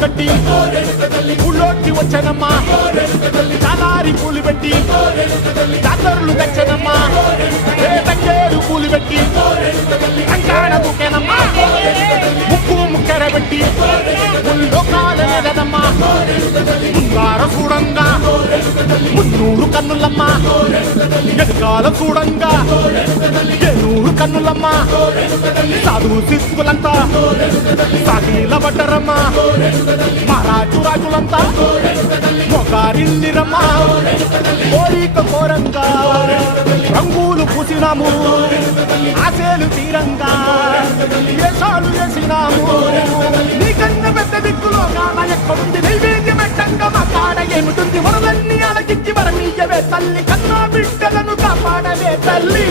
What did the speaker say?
కట్టి ఊళ్ళోకి వచ్చనమ్మా చాలారి పూలు పెట్టి జాతరలు తెచ్చనమ్మా తంగేరు పూలు పెట్టి కంకాణ దూకేనమ్మా ముక్కు ముక్కెర పెట్టి లోకాలనేదమ్మా ముంగార చూడంగా మున్నూరు కన్నులమ్మా ఎదుకాల చూడంగా ఏనూరు కన్నులమ్మా సాధువు శిశువులంతా సాగిల పడ్డరమ్మా మహారాజు రాజులంతా మొగారిందిరమ్మా కోరిక కోరంగా రంగులు పూసినాము ఆశలు తీరంగా వేషాలు వేసినాము నీ కన్న పెద్ద దిక్కులో కాన ఎక్కడుంది నైవేద్యం పెట్టంగా మా కాడ ఏమిటుంది వరలన్నీ అలకించి వరమీయవే తల్లి కన్నా బిడ్డలను కాపాడవే తల్లి